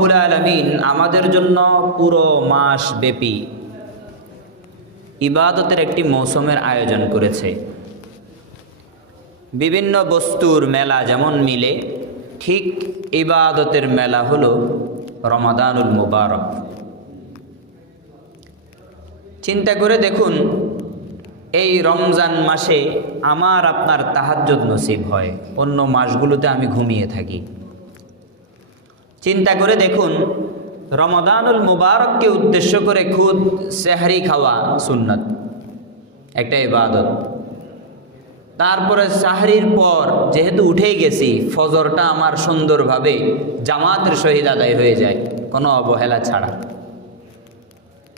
রব্বুল আলামিন আমাদের জন্য পুরো মাস ব্যাপী ইবাদতের একটি মৌসুমের আয়োজন করেছে। বিভিন্ন বস্তুর মেলা যেমন মিলে, ঠিক ইবাদতের মেলা হলো রমাদানুল মুবারক। চিন্তা করে দেখুন, এই রমজান মাসে আমার আপনার তাহাজ্জুদ নসিব হয়, অন্য মাসগুলোতে আমি ঘুমিয়ে থাকি। চিন্তা করে দেখুন, রমাদানুল মুবারককে উদ্দেশ্য করে খুদ সেহরি খাওয়া সুন্নাত, একটা ইবাদত। তারপরে সাহরির পর যেহেতু উঠেই গেছি, ফজরটা আমার সুন্দরভাবে জামাতের সহিত আদায় হয়ে যায়, কোনো অবহেলা ছাড়া।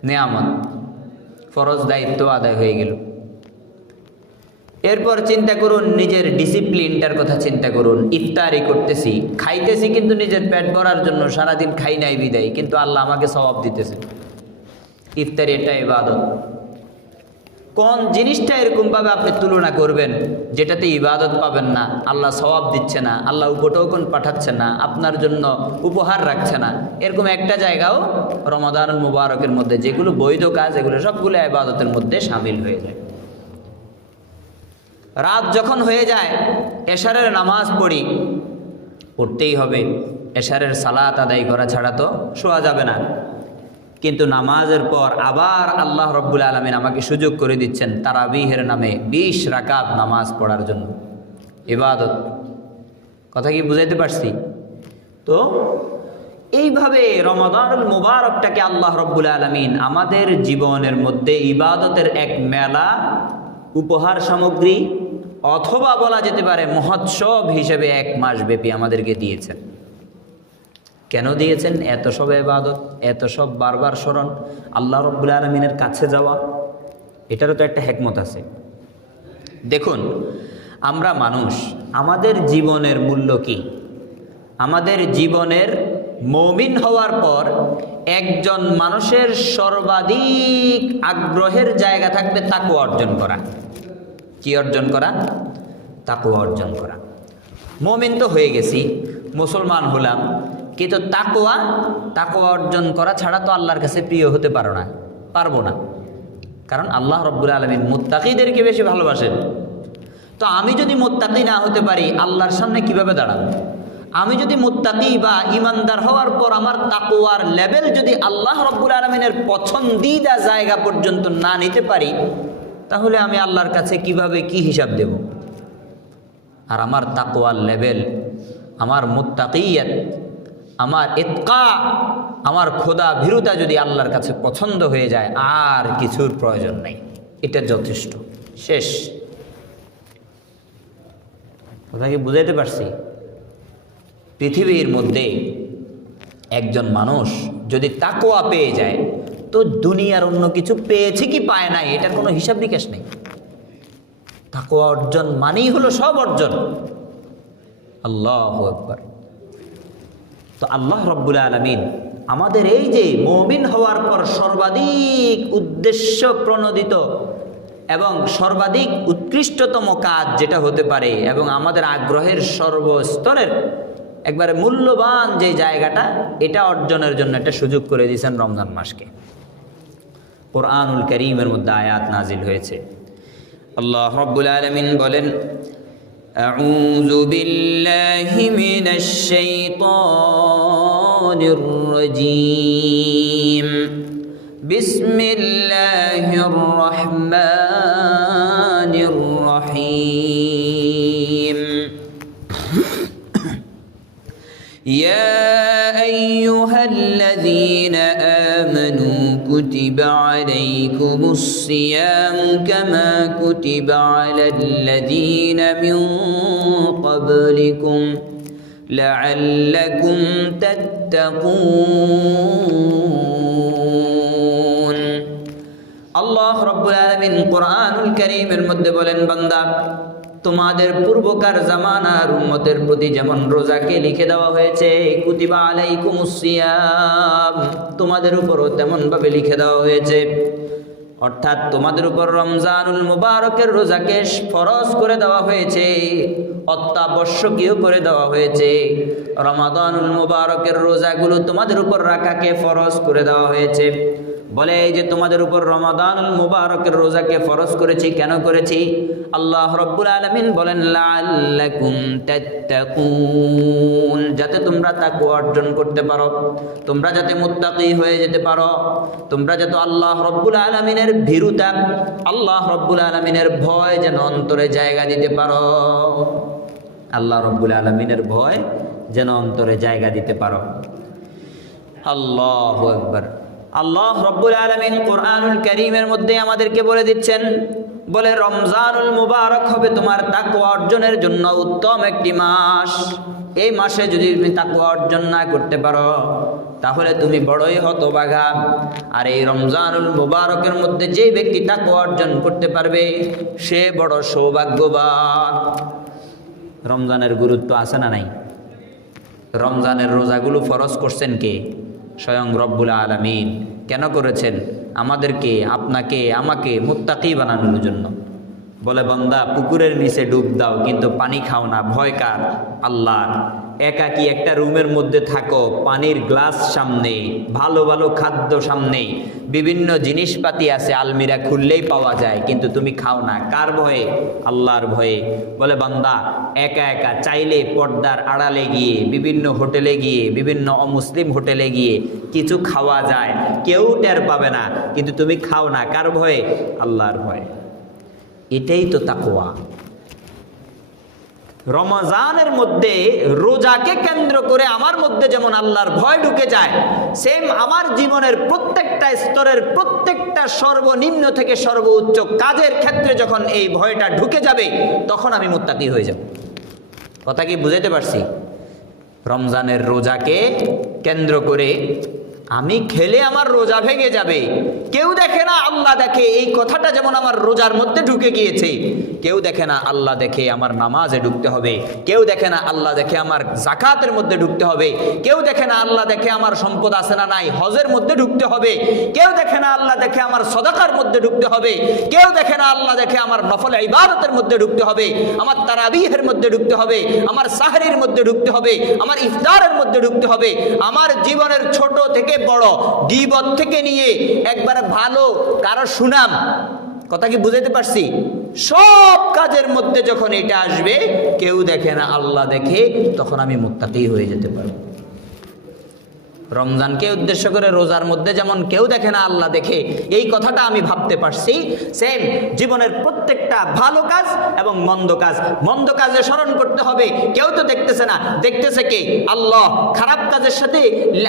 নেয়ামত, ফরজ দায়িত্ব আদায় হয়ে গেল। এরপর চিন্তা করুন নিজের ডিসিপ্লিনটার কথা চিন্তা করুন। ইফতারি করতেছি, খাইতেছি কিন্তু নিজের পেট ভরার জন্য, সারাদিন খাই নাই বিদায়, কিন্তু আল্লাহ আমাকে সওয়াব দিতেছে। ইফতারি একটা ইবাদত। কোন জিনিসটা এরকমভাবে আপনি তুলনা করবেন যেটাতে ইবাদত পাবেন না, আল্লাহ সওয়াব দিচ্ছে না, আল্লাহ উপটোকন পাঠাচ্ছে না, আপনার জন্য উপহার রাখছে না? এরকম একটা জায়গাও রমাদানুল মুবারকের মধ্যে যেগুলো বৈধ কাজ, এগুলো সবগুলো ইবাদতের মধ্যে শামিল হয়ে যায়। রাত যখন হয়ে যায়, এশারের নামাজ পড়তেই হবে। এশারের সালাত আদায় করা ছাড়া তো শোয়া যাবে না। কিন্তু নামাজের পর আবার আল্লাহ রব্বুল আলামিন আমাকে সুযোগ করে দিচ্ছেন তারাবিহের নামে 20 রাকাত নামাজ পড়ার জন্য। ইবাদত, কথা কি বুঝাইতে পারছি? তো এইভাবে রমাদানুল মুবারকটাকে আল্লাহ রব্বুল আলামিন আমাদের জীবনের মধ্যে ইবাদতের এক মেলা, উপহার সামগ্রী, অথবা বলা যেতে পারে মহোৎসব হিসেবে 1 মাস ব্যাপী আমাদেরকে দিয়েছেন। কেন দিয়েছেন? এত সব ইবাদত, এত সব বারবার স্মরণ, আল্লাহ রব্বুল আলামিনের কাছে যাওয়া, এটারও তো একটা হিকমত আছে। দেখুন, আমরা মানুষ, আমাদের জীবনের মূল্য কি? আমাদের জীবনের মুমিন হওয়ার পর একজন মানুষের সর্বাধিক আগ্রহের জায়গা থাকবে তাকওয়া অর্জন করা। কি অর্জন করা? তাকওয়া অর্জন করা। মুমিন তো হয়ে গেছি, মুসলমান হলাম, কিন্তু তাকওয়া অর্জন করা ছাড়া তো আল্লাহর কাছে প্রিয় হতে পারবো না। কারণ আল্লাহ রব্বুল আলামিন মুত্তাকিদেরকে বেশি ভালোবাসেন। তো আমি যদি মুত্তাকি না হতে পারি, আল্লাহর সামনে কিভাবে দাঁড়াবো? আমি যদি মুত্তাকি বা ইমানদার হওয়ার পর আমার তাকওয়ার লেভেল যদি আল্লাহ রব্বুল আলামিনের পছন্দিদা জায়গা পর্যন্ত না নিতে পারি, তাহলে আমি আল্লাহর কাছে কিভাবে কি হিসাব দেব? আর আমার তাকওয়ার লেভেল, আমার মুত্তাকিয়ত, আমার ইতকা, আমার খোদা ভীরুতা যদি আল্লাহর কাছে পছন্দ হয়ে যায়, আর কিছুর প্রয়োজন নেই, এটা যথেষ্ট, শেষ। কথা কি বুঝাইতে পারছি? পৃথিবীর মধ্যে একজন মানুষ যদি তাকওয়া পেয়ে যায়, তো দুনিয়ার অন্য কিছু পেয়েছে কি পায় নাই এটার কোনো হিসাব নিকাশ নেই। তাকওয়া অর্জন মানেই হলো সব অর্জন। আল্লাহু আকবার। তো আল্লাহ রব্বুল আলামিন আমাদের এই যে মুমিন হওয়ার পর সর্বাধিক উদ্দেশ্য প্রণোদিত এবং সর্বাধিক উৎকৃষ্টতম কাজ যেটা হতে পারে, এবং আমাদের আগ্রহের সর্বস্তরের একবারে মূল্যবান যে জায়গাটা, এটা অর্জনের জন্য একটা সুযোগ করে দিয়েছেন রমজান মাসকে। কুরআনুল কারীমের মধ্যে আয়াত নাজিল হয়েছে। আল্লাহ রাব্বুল আলামিন বলেন, আউযু বিল্লাহি মিনাশ শাইতানির রাজীম, বিসমিল্লাহির রহমানির রহিম। ইয়া আইয়ুহাল্লাযীনা আমানু কুতিবা আলাইকুমুস সিয়ামু কামা কুতিবা আলাল্লাযীনা মিন ক্বাবলিকুম লাআল্লাকুম তাত্তাকুন। আল্লাহ রাব্বুল আলামিন কুরআনুল কারীমের মধ্যে বলেন, বান্দা, তোমাদের পূর্বকার জামানার উম্মতের প্রতি যেমন রোজাকে লিখে দেওয়া হয়েছে, কুতিবা আলাইকুমুস সিয়াম, তোমাদের উপরও তেমন ভাবে লিখে দেওয়া হয়েছে। অর্থাৎ তোমাদের উপর রমজানুল মুবারকের রোজাকে ফরজ করে দেওয়া হয়েছে, অত্যাবশ্যকীয় করে দেওয়া হয়েছে। রমাদানুল মুবারকের রোজাগুলো তোমাদের উপর রাখাকে ফরজ করে দেওয়া হয়েছে। বলে এই যে তোমাদের উপর রমাদানুল মুবারকের রোজাকে ফরজ করেছি, কেন করেছি? আল্লাহ রাব্বুল আলামিন বলেন লাআল্লাকুম তাত্তাকুন, যাতে তোমরা তাকওয়া অর্জন করতে পারো, তোমরা যাতে মুত্তাকি হয়ে যেতে পারো, তোমরা যাতে আল্লাহ রাব্বুল আলামিনের ভীরুতা, আল্লাহ রাব্বুল আলামিনের ভয় যেন অন্তরে জায়গা দিতে পারো, আল্লাহ রাব্বুল আলামিনের ভয় যেন অন্তরে জায়গা দিতে পারো। আল্লাহু আকবার। আল্লাহ রাব্বুল আলামিন কোরআনুল কারীমের মধ্যে আমাদেরকে বলে দিচ্ছেন, বলে রমজানুল মুবারক হবে তোমার তাকওয়া অর্জনের জন্য উত্তম একটি মাস। এই মাসে যদি তুমি তাকওয়া অর্জন না করতে পারো তাহলে তুমি বড়ই হতভাগা। আর এই রমজানুল মুবারকের মধ্যে যেই ব্যক্তি তাকওয়া অর্জন করতে পারবে সে বড় সৌভাগ্যবান। রমজানের গুরুত্ব আছে না নাই? রমজানের রোজাগুলো ফরজ করছেন কে? স্বয়ং রব্বুল আলামিন। কেন করেছেন? আমাদেরকে, আপনাকে, আমাকে মুত্তাকি বানানোর জন্য। বলে বান্দা পুকুরের নিচে ডুব দাও কিন্তু পানি খাও না, ভয় কার? আল্লাহর। একাকি একটা রুমের মধ্যে থাকো, পানির গ্লাস সামনে, ভালো ভালো খাদ্য সামনে, বিভিন্ন জিনিসপাতি আছে আলমিরা খুললেই পাওয়া যায়, কিন্তু তুমি খাও না, কার ভয়ে? আল্লাহর ভয়ে। বলে বান্দা একা একা চাইলে পর্দার আড়ালে গিয়ে, বিভিন্ন হোটেলে গিয়ে, বিভিন্ন অমুসলিম হোটেলে গিয়ে কিছু খাওয়া যায়, কেউ টের পাবে না, কিন্তু তুমি খাও না, কার ভয়ে? আল্লাহর ভয়ে। এটাই তো তাকওয়া। রমজানের মধ্যে রোজাকে কেন্দ্র করে আমার মধ্যে যেমন আল্লাহর ভয় ঢুকে যায়, সেম আমার জীবনের প্রত্যেকটা স্তরের প্রত্যেকটা সর্বনিম্ন থেকে সর্বোচ্চ কাজের ক্ষেত্রে যখন এই ভয়টা ঢুকে যাবে তখন আমি মুত্তাকি হয়ে যাব। কথা কি বুঝাইতে পারছি? রমজানের রোজাকে কেন্দ্র করে আমি খেলে আমার রোজা ভেঙে যাবে, কেউ দেখে না আল্লাহ দেখে, এই কথাটা যেমন আমার রোজার মধ্যে ঢুকে গিয়েছে। কেউ দেখে না আল্লাহ দেখে আমার নামাজে ঢুকতে হবে, কেউ দেখে না আল্লাহ দেখে আমার জাকাতের মধ্যে ঢুকতে হবে, কেউ দেখে না আল্লাহ দেখে আমার সম্পদ আছে না নাই হজের মধ্যে ঢুকতে হবে, কেউ দেখে না আল্লাহ দেখে আমার সদাকার মধ্যে ঢুকতে হবে, কেউ দেখে না আল্লাহ দেখে আমার নফল ইবাদতের মধ্যে ঢুকতে হবে, আমার তারাবিহের মধ্যে ঢুকতে হবে, আমার সাহরির মধ্যে ঢুকতে হবে, আমার ইফতারের মধ্যে ঢুকতে হবে। আমার জীবনের ছোট থেকে বড়, গীবত থেকে নিয়ে একবারে ভালো কারো সুনাম, কথা কি বুঝাইতে পারছি? সব কাজের মধ্যে যখন এটা আসবে, কেউ দেখে না আল্লাহ দেখে, তখন আমি মুত্তাকি হয়ে যেতে পারবো। রমজানকে উদ্দেশ্য করে রোজার মধ্যে যেমন কেউ দেখে না আল্লাহ দেখে, এই কথাটা আমি ভাবতে পারছি, সেম জীবনের প্রত্যেকটা ভালো কাজ এবং মন্দ কাজ, মন্দ কাজে স্মরণ করতে হবে, কেউ তো দেখতেছে না, দেখতেছে কে? আল্লাহ। খারাপ কাজের সাথে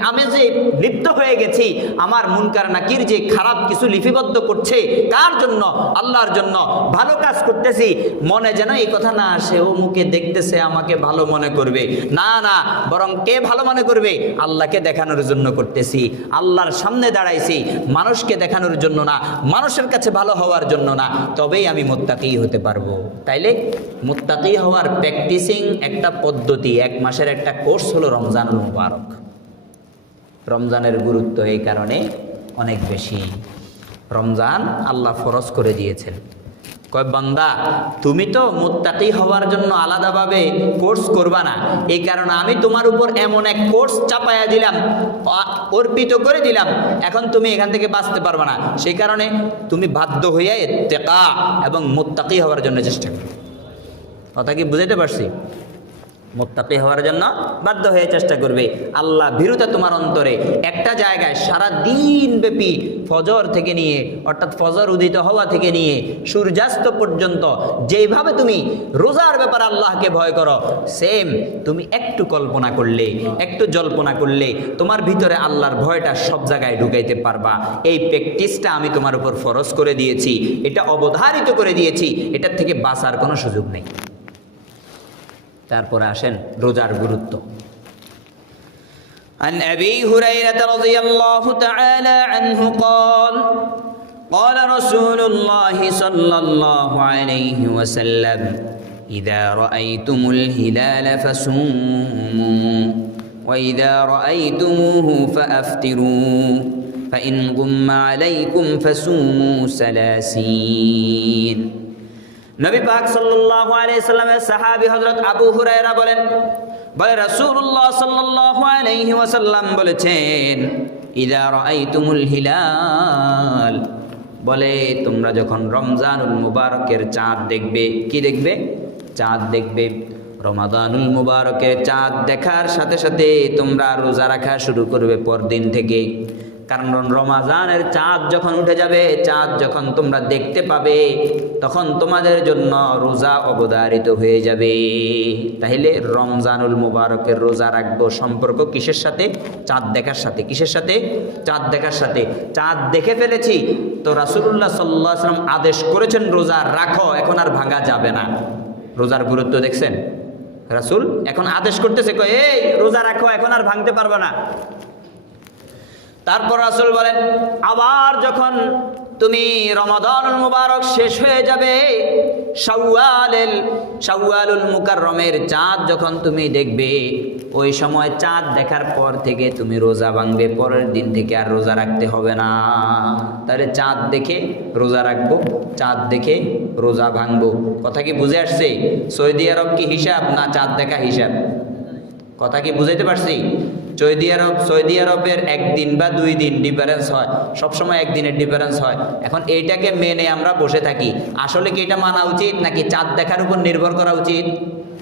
আমি যে লিপ্ত হয়ে গেছি, আমার মুনকার নাকির যে খারাপ কিছু লিপিবদ্ধ করছে, কার জন্য? আল্লাহর জন্য। ভালো কাজ করতেছি, মনে যেন এই কথা না আসে ও মুখে দেখতেছে আমাকে ভালো মনে করবে, না না, বরং কে ভালো মনে করবে? আল্লাহকে দেখানোর জন্য করতেছি, আল্লাহর সামনে দাঁড়াইছি, মানুষকে দেখানোর জন্য না, মানুষের কাছে ভালো হওয়ার জন্য না, তবেই আমি মুত্তাকি হতে পারবো। তাইলে মুত্তাকি হওয়ার প্র্যাকটিসিং একটা পদ্ধতি, এক মাসের একটা কোর্স হলো রমজানুল মুবারক। রমজানের গুরুত্ব এই কারণে অনেক বেশি। রমজান আল্লাহ ফরজ করে দিয়েছেন। কয় বান্দা তুমি তো মুত্তাকি হওয়ার জন্য আলাদাভাবে কোর্স করবা না, এই কারণে আমি তোমার উপর এমন এক কোর্স চাপায়া দিলাম, অর্পিত করে দিলাম, এখন তুমি এখান থেকে বাঁচতে পারবা না, সেই কারণে তুমি বাধ্য হইয়া ইত্তেকা এবং মুত্তাকি হওয়ার জন্য চেষ্টা করো। কথা কি বুঝাইতে পারছি? মুত্তাকি হওয়ার জন্য বাধ্য হয়ে চেষ্টা করবে। আল্লাহ ভীরুতা তোমার অন্তরে একটা জায়গায় সারা দিন ব্যাপী, ফজর থেকে নিয়ে, অর্থাৎ ফজর উদিত হওয়া থেকে নিয়ে সূর্যাস্ত পর্যন্ত যেভাবে তুমি রোজার ব্যাপারে আল্লাহকে ভয় করো, সেম তুমি একটু কল্পনা করলে, একটু জল্পনা করলে তোমার ভিতরে আল্লাহর ভয়টা সব জায়গায় ঢুকাইতে পারবা। এই প্র্যাকটিসটা আমি তোমার উপর ফরজ করে দিয়েছি, এটা অবধারিত করে দিয়েছি, এটার থেকে বাঁচার কোনো সুযোগ নেই। তারপরে আসেন রোজার গুরুত্ব। عن أبي هريرة رضي الله تعالى عنه قال قال رسول الله صلى الله عليه وسلم إذا رأيتم الهلال فصوموا وإذا رأيتموه فأفطروا فإن غم عليكم فصوموا 30। নবী পাক সাল্লাল্লাহু আলাইহি সাল্লামের সাহাবী হযরত আবু হুরায়রা বলে রাসূলুল্লাহ সাল্লাল্লাহু আলাইহি ওয়াসাল্লাম বলেছেন, ইযা রাআইতুমুল হিলাল, বলে তোমরা যখন রমজানুল মুবারকের চাঁদ দেখবে, কি দেখবে? চাঁদ দেখবে। রমাদানুল মুবারকের চাঁদ দেখার সাথে সাথে তোমরা রোজা রাখা শুরু করবে পরদিন থেকে। কারণ রমাজানের চাঁদ যখন উঠে যাবে, চাঁদ যখন তোমরা দেখতে পাবে, তখন তোমাদের জন্য রোজা অবধারিত হয়ে যাবে। তাহলে রমজানুল মুবারকের রোজা রাখবো সম্পর্ক কিসের সাথে? চাঁদ দেখার সাথে। কিসের সাথে? চাঁদ দেখার সাথে। চাঁদ দেখে ফেলেছি তো রাসূলুল্লাহ সাল্লাল্লাহু আলাইহি ওয়াসাল্লাম আদেশ করেছেন রোজা রাখো, এখন আর ভাঙা যাবে না। রোজার গুরুত্ব দেখছেন? রাসূল এখন আদেশ করতেছে, এই রোজা রাখো, এখন আর ভাঙতে পারবে না। তারপর রাসূল বলেন, আবার যখন তুমি রমাদানুল মুবারক শেষ হয়ে যাবে, শাওয়ালুল মুকাররমের চাঁদ যখন তুমি দেখবে, ওই সময় চাঁদ দেখার পর থেকে তুমি রোজা ভাঙবে, পরের দিন থেকে আর রোজা রাখতে হবে না। তাহলে চাঁদ দেখে রোজা রাখবো, চাঁদ দেখে রোজা ভাঙবো। কথা কি বুঝে আসছে? সৌদি আরব কি হিসাব না চাঁদ দেখা হিসাব? কথা কি বুঝাইতে পারছি? সৌদি আরবের একদিন বা 2 দিন ডিফারেন্স হয়, সবসময় একদিনের ডিফারেন্স হয়। এখন এইটাকে মেনে আমরা বসে থাকি। আসলে কি এটা মানা উচিত নাকি চাঁদ দেখার উপর নির্ভর করা উচিত?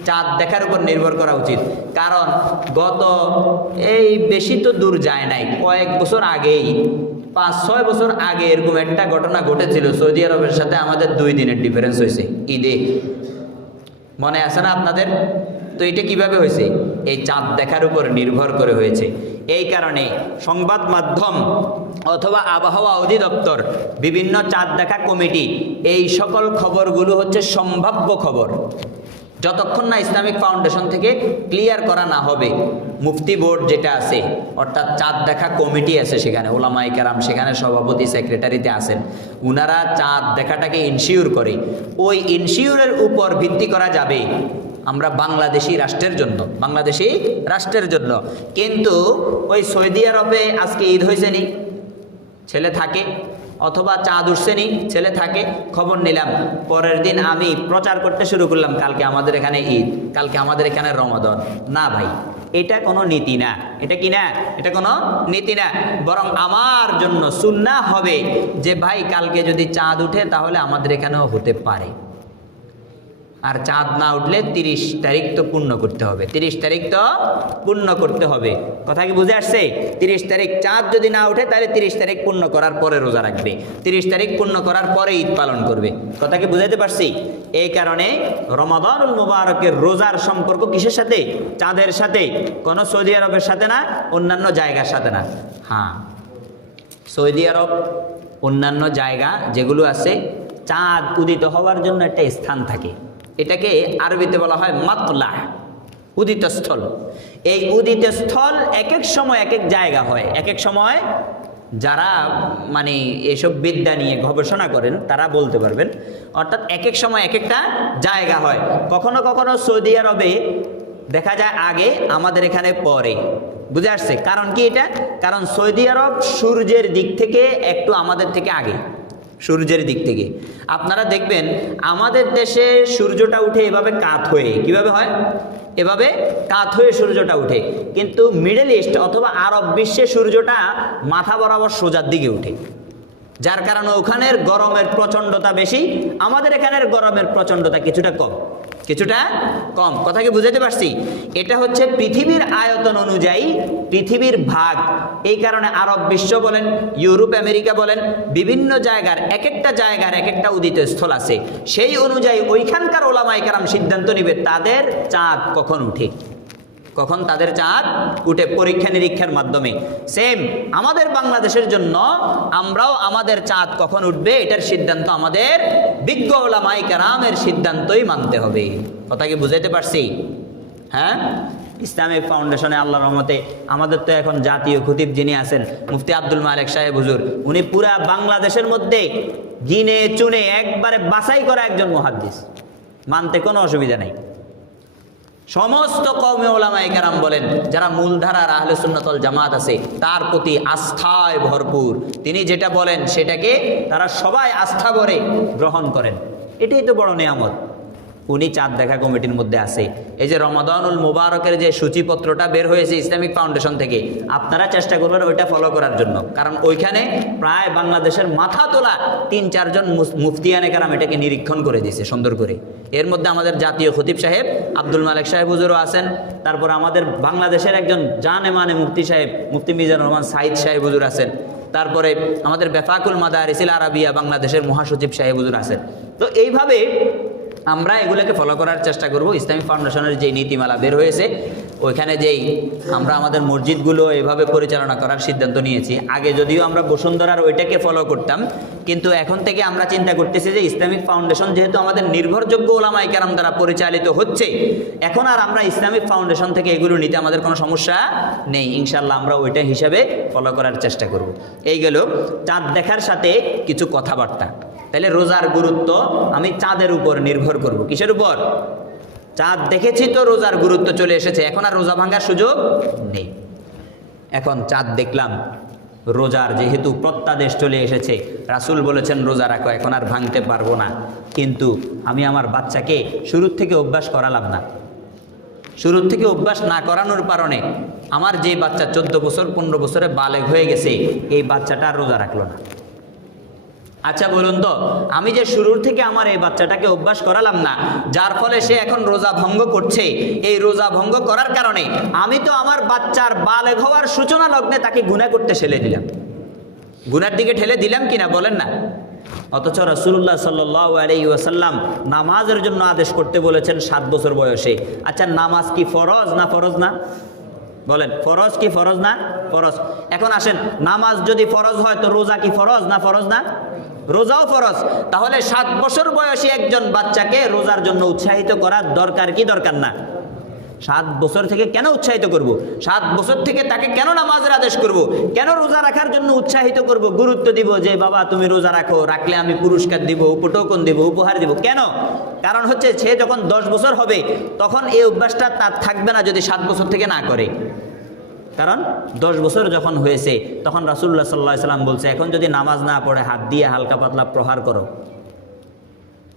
চাঁদ দেখার উপর নির্ভর করা উচিত। কারণ গত এই বেশি তো দূর যায় নাই, কয়েক বছর আগেই, 5-6 বছর আগে এরকম একটা ঘটনা ঘটেছিল। সৌদি আরবের সাথে আমাদের 2 দিনের ডিফারেন্স হয়েছে ঈদে, মনে আছে না আপনাদের? তো এটা কিভাবে হয়েছে? এই চাঁদ দেখার উপর নির্ভর করে হয়েছে। এই কারণে সংবাদ মাধ্যম অথবা আবহাওয়া অধিদপ্তর, বিভিন্ন চাঁদ দেখা কমিটি, এই সকল খবরগুলো হচ্ছে সম্ভাব্য খবর। যতক্ষণ না ইসলামিক ফাউন্ডেশন থেকে ক্লিয়ার করা না হবে, মুফতি বোর্ড যেটা আছে, অর্থাৎ চাঁদ দেখা কমিটি আছে, সেখানে ওলামায়ে কেরাম সেখানে সভাপতি সেক্রেটারিতে আছেন, উনারা চাঁদ দেখাটাকে ইনশিওর করে। ওই ইনশিওরের উপর ভিত্তি করা যাবে আমরা বাংলাদেশি রাষ্ট্রের জন্য। কিন্তু ওই সৌদি আরবে আজকে ঈদ হয়েছে নি, ছেলে থাকে, অথবা চাঁদ উঠছে নি, ছেলে থাকে, খবর নিলাম, পরের দিন আমি প্রচার করতে শুরু করলাম কালকে আমাদের এখানে ঈদ, কালকে আমাদের এখানে রমাদান। না ভাই, এটা কোনো নীতি না। এটা কি না? এটা কোনো নীতি না। বরং আমার জন্য সুন্নাহ হবে যে ভাই কালকে যদি চাঁদ উঠে তাহলে আমাদের এখানেও হতে পারে। আর চাঁদ না উঠলে 30 তারিখ তো পূর্ণ করতে হবে, 30 তারিখ তো পূর্ণ করতে হবে। কথা কি বুঝে আসছে? 30 তারিখ চাঁদ যদি না উঠে তাহলে 30 তারিখ পূর্ণ করার পরে রোজা রাখবে, 30 তারিখ পূর্ণ করার পরে ঈদ পালন করবে। কথা কি বুঝাইতে পারছি? এই কারণে রমাদানুল মুবারকের রোজার সম্পর্ক কিসের সাথে? চাঁদের সাথে। কোনো সৌদি আরবের সাথে না, অন্যান্য জায়গার সাথে না। হ্যাঁ, সৌদি আরব অন্যান্য জায়গা যেগুলো আছে, চাঁদ উদিত হওয়ার জন্য একটা স্থান থাকে, এটাকে আরবিতে বলা হয় মাতলা, উদিত স্থল। এই উদিত স্থল এক এক সময় এক এক জায়গা হয়। এক এক সময় যারা মানে এসব বিদ্যা নিয়ে গবেষণা করেন তারা বলতে পারবেন। অর্থাৎ এক এক সময় এক একটা জায়গা হয়। কখনো কখনো সৌদি আরবে দেখা যায় আগে, আমাদের এখানে পরে। বুঝে আসছে? কারণ কি এটা? কারণ সৌদি আরব সূর্যের দিক থেকে একটু আমাদের থেকে আগে, সূর্যের দিক থেকে। আপনারা দেখবেন আমাদের দেশে সূর্যটা উঠে এভাবে কাত হয়ে, কিভাবে হয়? এভাবে কাত হয়ে সূর্যটা উঠে। কিন্তু মিডল ইস্ট অথবা আরব বিশ্বে সূর্যটা মাথা বরাবর সোজার দিকে উঠে, যার কারণে ওখানের গরমের প্রচণ্ডতা বেশি, আমাদের এখানের গরমের প্রচণ্ডতা কিছুটা কম। কথা কি বুঝাতে পারছি? এটা হচ্ছে পৃথিবীর আয়তন অনুযায়ী পৃথিবীর ভাগ। এই কারণে আরব বিশ্ব বলেন, ইউরোপ আমেরিকা বলেন, বিভিন্ন জায়গার এক একটা উদিত স্থল আছে। সেই অনুযায়ী ওইখানকার ওলামায়ে কেরাম সিদ্ধান্ত নিবে তাদের চাঁদ কখন উঠে, কখন তাদের চাঁদ উঠে, পরীক্ষা নিরীক্ষার মাধ্যমে। সেম আমাদের বাংলাদেশের জন্য আমরাও আমাদের চাঁদ কখন উঠবে এটার সিদ্ধান্ত আমাদের বিজ্ঞ ওলামায়ে কেরামের সিদ্ধান্তই মানতে হবে। কথা কি বুঝাইতে পারছি? হ্যাঁ, ইসলামিক ফাউন্ডেশনে আল্লাহর রহমতে আমাদের তো এখন জাতীয় খতিব যিনি আছেন মুফতি আব্দুল মালেক সাহেব হুজুর, উনি পুরা বাংলাদেশের মধ্যে গিনে চুনে একবারে বাছাই করা একজন মুহাদ্দিস, মানতে কোনো অসুবিধা নেই। সমস্ত কওমে ওলামায়ে কেরাম বলেন, যারা মূলধারার আহলে সুন্নাত ওয়াল জামাত আছে তার প্রতি আস্থায় ভরপুর, তিনি যেটা বলেন সেটাকে তারা সবাই আস্থা ভরে গ্রহণ করেন। এটাই তো বড় নিয়ামত। উনি চাঁদ দেখা কমিটির মধ্যে আছে। এই যে রমাদানুল মুবারকের যে সূচিপত্রটা বের হয়েছে ইসলামিক ফাউন্ডেশন থেকে, আপনারা চেষ্টা করবেন ওইটা ফলো করার জন্য, কারণ ওইখানে প্রায় বাংলাদেশের মাথা তোলা 3-4 জন মুফতিয়ানে কেরাম এটাকে নিরীক্ষণ করে দিয়েছে সুন্দর করে। এর মধ্যে আমাদের জাতীয় খতিব সাহেব আব্দুল মালিক সাহেব হুজুরও আছেন, তারপর আমাদের বাংলাদেশের একজন জানে মানে মুফতি সাহেব মুফতি মিজানুর রহমান সাইদ সাহেব হুজুর আছেন, তারপরে আমাদের বেফাকুল মাদারিসিল আরাবিয়া বাংলাদেশের মহাসচিব সাহেব হুজুর আছেন। তো এইভাবে আমরা এগুলোকে ফলো করার চেষ্টা করব। ইসলামিক ফাউন্ডেশনের যে নীতিমালা বের হয়েছে ওইখানে যেই আমরা আমাদের মসজিদগুলো এভাবে পরিচালনা করার সিদ্ধান্ত নিয়েছি। আগে যদিও আমরা বসুন্ধরার ওইটাকে ফলো করতাম, কিন্তু এখন থেকে আমরা চিন্তা করতেছি যে ইসলামিক ফাউন্ডেশন যেহেতু আমাদের নির্ভরযোগ্য ওলামায়ে কেরাম দ্বারা পরিচালিত হচ্ছে, এখন আর আমরা ইসলামিক ফাউন্ডেশন থেকে এগুলো নিতে আমাদের কোনো সমস্যা নেই। ইনশাল্লাহ আমরা ওইটা হিসাবে ফলো করার চেষ্টা করব। এই গেল চাঁদ দেখার সাথে কিছু কথাবার্তা। তাহলে রোজার গুরুত্ব আমি চাঁদের উপর নির্ভর করব। কিসের উপর? চাঁদ দেখেছি তো রোজার গুরুত্ব চলে এসেছে, এখন আর রোজা ভাঙার সুযোগ নেই। এখন চাঁদ দেখলাম, রোজার যেহেতু প্রত্যাদেশ চলে এসেছে, রাসূল বলেছেন রোজা রাখো, এখন আর ভাঙতে পারবো না, কিন্তু আমি আমার বাচ্চাকে শুরুর থেকে অভ্যাস করালাম না। শুরুর থেকে অভ্যাস না করানোর কারণে আমার যে বাচ্চা 14 বছর 15 বছরে বালেগ হয়ে গেছে, এই বাচ্চাটা আর রোজা রাখলো না। আচ্ছা বলুন তো, আমি যে শুরুর থেকে আমার এই বাচ্চাটাকে অভ্যাস করালাম না, যার ফলে সে এখন রোজা ভঙ্গ করছে, এই রোজা ভঙ্গ করার কারণে আমি তো আমার বাচ্চার বালেগ হওয়ার সূচনা লগ্নে তাকে গুনাহ করতে ঠেলে দিলাম, গুনার দিকে ঠেলে দিলাম কিনা বলেন না? অথচ রাসূলুল্লাহ সাল্লাল্লাহু আলাইহি ওয়াসাল্লাম নামাজের জন্য আদেশ করতে বলেছেন 7 বছর বয়সে। আচ্ছা নামাজ কি ফরজ না ফরজ না? বলেন, ফরজ কি ফরজ না? ফরজ। এখন আসেন, নামাজ যদি ফরজ হয় তো রোজা কি ফরজ না ফরজ না? রোজাও ফরজ। তাহলে 7 বছর বয়সী একজন বাচ্চাকে রোজার জন্য উৎসাহিত করার দরকার কি দরকার না? 7 বছর থেকে কেন উৎসাহিত করব? 7 বছর থেকে তাকে কেন নামাজের আদেশ করব? কেন রোজা রাখার জন্য উৎসাহিত করব, গুরুত্ব দিব যে বাবা তুমি রোজা রাখো, রাখলে আমি পুরস্কার দিব, উপটোকন দিব, উপহার দিব? কেন? কারণ হচ্ছে সে যখন 10 বছর হবে তখন এই অভ্যাসটা তার থাকবে না যদি 7 বছর থেকে না করে। কারণ 10 বছর যখন হয়েছে তখন রাসূলুল্লাহ সাল্লাল্লাহু আলাইহি সাল্লাম বলছে, এখন যদি নামাজ না পড়ে হাত দিয়ে হালকা পাতলা প্রহার করো,